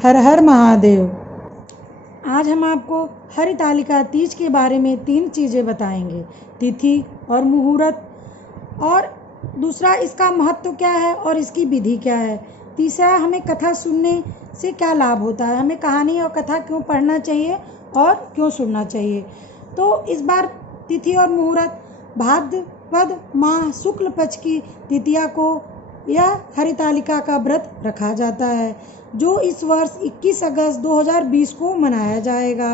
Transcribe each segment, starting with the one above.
हर हर महादेव। आज हम आपको हरितालिका तीज के बारे में 3 चीज़ें बताएंगे। तिथि और मुहूर्त, और दूसरा इसका महत्व क्या है और इसकी विधि क्या है। तीसरा, हमें कथा सुनने से क्या लाभ होता है, हमें कहानी और कथा क्यों पढ़ना चाहिए और क्यों सुनना चाहिए। तो इस बार तिथि और मुहूर्त, भाद्रपद माह शुक्ल पक्ष की तृतीया को यह हरितालिका का व्रत रखा जाता है, जो इस वर्ष 21 अगस्त 2020 को मनाया जाएगा।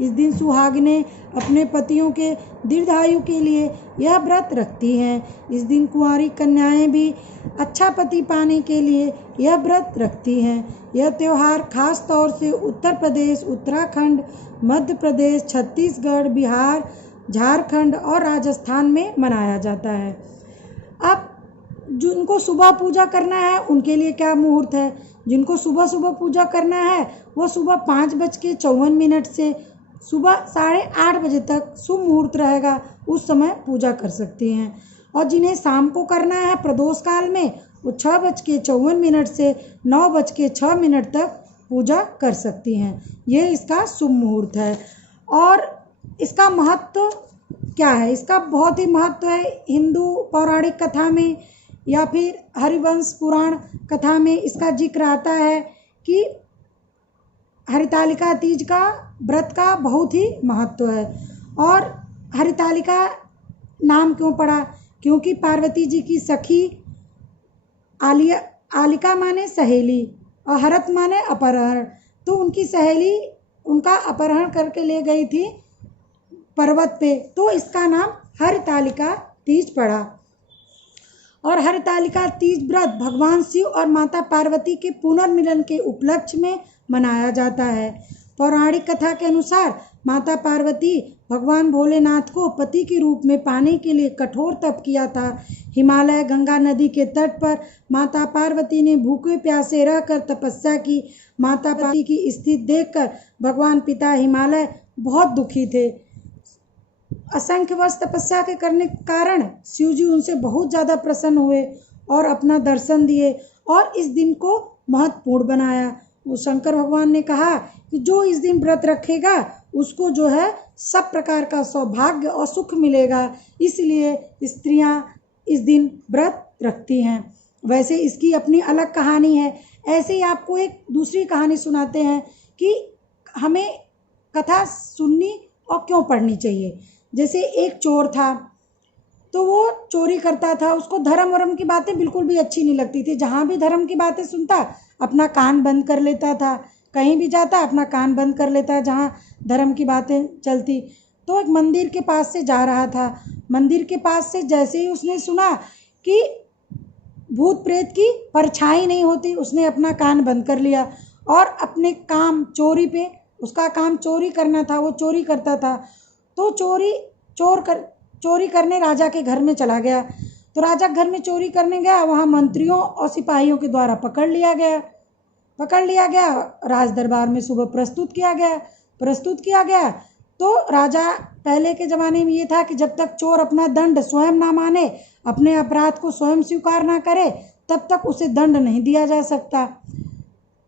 इस दिन सुहागिनें अपने पतियों के दीर्घायु के लिए यह व्रत रखती हैं। इस दिन कुंवारी कन्याएं भी अच्छा पति पाने के लिए यह व्रत रखती हैं। यह त्यौहार खास तौर से उत्तर प्रदेश, उत्तराखंड, मध्य प्रदेश, छत्तीसगढ़, बिहार, झारखंड और राजस्थान में मनाया जाता है। अब जिनको सुबह पूजा करना है उनके लिए क्या मुहूर्त है। जिनको सुबह सुबह पूजा करना है वो सुबह 5:54 से सुबह 8:30 बजे तक शुभ मुहूर्त रहेगा, उस समय पूजा कर सकती हैं। और जिन्हें शाम को करना है प्रदोष काल में, वो 6:54 से 9:06 तक पूजा कर सकती हैं। ये इसका शुभ मुहूर्त है। और इसका महत्व क्या है? इसका बहुत ही महत्व है। हिंदू पौराणिक कथा में या फिर हरिवंश पुराण कथा में इसका जिक्र आता है कि हरितालिका तीज का व्रत का बहुत ही महत्व है। और हरितालिका नाम क्यों पड़ा? क्योंकि पार्वती जी की सखी आलिका माने सहेली और हरत माने अपहरण, तो उनकी सहेली उनका अपहरण करके ले गई थी पर्वत पे, तो इसका नाम हरितालिका तीज पड़ा। और हरितालिका तीज व्रत भगवान शिव और माता पार्वती के पुनर्मिलन के उपलक्ष्य में मनाया जाता है। पौराणिक कथा के अनुसार माता पार्वती भगवान भोलेनाथ को पति के रूप में पाने के लिए कठोर तप किया था। हिमालय गंगा नदी के तट पर माता पार्वती ने भूखे प्यासे रहकर तपस्या की। माता पार्वती की स्थिति देखकर भगवान पिता हिमालय बहुत दुखी थे। असंख्य वर्ष तपस्या के करने के कारण शिव जी उनसे बहुत ज़्यादा प्रसन्न हुए और अपना दर्शन दिए और इस दिन को महत्वपूर्ण बनाया। वो शंकर भगवान ने कहा कि जो इस दिन व्रत रखेगा उसको जो है सब प्रकार का सौभाग्य और सुख मिलेगा, इसलिए स्त्रियां इस दिन व्रत रखती हैं। वैसे इसकी अपनी अलग कहानी है। ऐसे ही आपको एक दूसरी कहानी सुनाते हैं कि हमें कथा सुननी और क्यों पढ़नी चाहिए। जैसे एक चोर था, तो वो चोरी करता था, उसको धर्म वरम की बातें बिल्कुल भी अच्छी नहीं लगती थी। जहाँ भी धर्म की बातें सुनता अपना कान बंद कर लेता था, कहीं भी जाता अपना कान बंद कर लेता जहाँ धर्म की बातें चलती। तो एक मंदिर के पास से जा रहा था, मंदिर के पास से जैसे ही उसने सुना कि भूत प्रेत की परछाई नहीं होती, उसने अपना कान बंद कर लिया और अपने काम चोरी पे, उसका काम चोरी करना था, वो चोरी करता था। तो चोरी करने राजा के घर में चला गया। तो राजा घर में चोरी करने गया, वहाँ मंत्रियों और सिपाहियों के द्वारा पकड़ लिया गया। राज दरबार में सुबह प्रस्तुत किया गया। तो राजा, पहले के ज़माने में ये था कि जब तक चोर अपना दंड स्वयं ना माने, अपने अपराध को स्वयं स्वीकार ना करे, तब तक उसे दंड नहीं दिया जा सकता।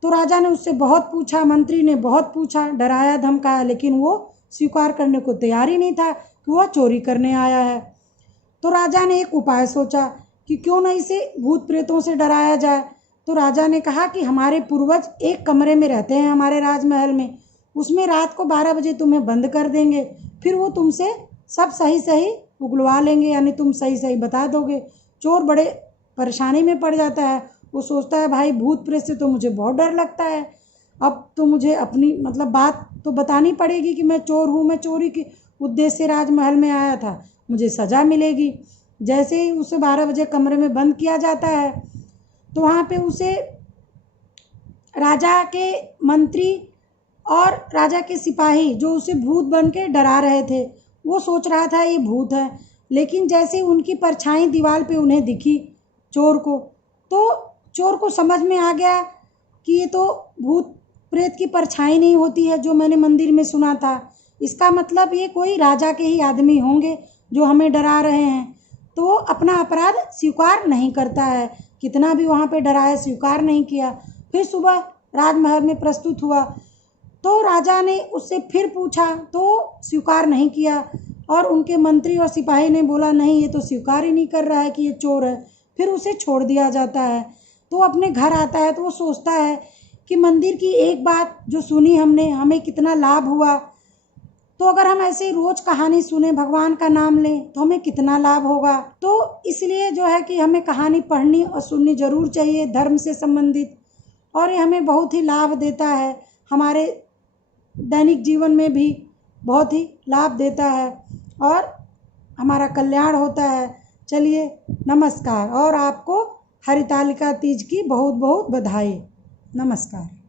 तो राजा ने उससे बहुत पूछा, मंत्री ने बहुत पूछा, डराया धमकाया, लेकिन वो स्वीकार करने को तैयार ही नहीं था कि वह चोरी करने आया है। तो राजा ने एक उपाय सोचा कि क्यों न इसे भूत प्रेतों से डराया जाए। तो राजा ने कहा कि हमारे पूर्वज एक कमरे में रहते हैं हमारे राजमहल में, उसमें रात को 12 बजे तुम्हें बंद कर देंगे, फिर वो तुमसे सब सही उगलवा लेंगे, यानी तुम सही बता दोगे। चोर बड़े परेशानी में पड़ जाता है, वो सोचता है भाई भूत प्रेत से तो मुझे बहुत डर लगता है, अब तो मुझे अपनी बात तो बतानी पड़ेगी कि मैं चोर हूँ, मैं चोरी के उद्देश्य से राजमहल में आया था, मुझे सज़ा मिलेगी। जैसे ही उसे 12 बजे कमरे में बंद किया जाता है, तो वहाँ पे उसे राजा के मंत्री और राजा के सिपाही जो उसे भूत बन के डरा रहे थे, वो सोच रहा था ये भूत है। लेकिन जैसे उनकी परछाई दीवार पे उन्हें दिखी चोर को, तो चोर को समझ में आ गया कि ये तो भूत प्रेत की परछाई नहीं होती है जो मैंने मंदिर में सुना था, इसका मतलब ये कोई राजा के ही आदमी होंगे जो हमें डरा रहे हैं। तो वो अपना अपराध स्वीकार नहीं करता है, कितना भी वहाँ पे डराया, स्वीकार नहीं किया। फिर सुबह राजमहल में प्रस्तुत हुआ। तो राजा ने उससे फिर पूछा तो स्वीकार नहीं किया, और उनके मंत्री और सिपाही ने बोला नहीं, ये तो स्वीकार ही नहीं कर रहा है कि ये चोर है। फिर उसे छोड़ दिया जाता है। तो अपने घर आता है तो वो सोचता है कि मंदिर की एक बात जो सुनी हमने, हमें कितना लाभ हुआ। तो अगर हम ऐसे रोज़ कहानी सुने, भगवान का नाम लें, तो हमें कितना लाभ होगा। तो इसलिए जो है कि हमें कहानी पढ़नी और सुननी ज़रूर चाहिए धर्म से संबंधित, और ये हमें बहुत ही लाभ देता है, हमारे दैनिक जीवन में भी बहुत ही लाभ देता है और हमारा कल्याण होता है। चलिए, नमस्कार, और आपको हरितालिका तीज की बहुत बहुत बधाई। नमस्कार।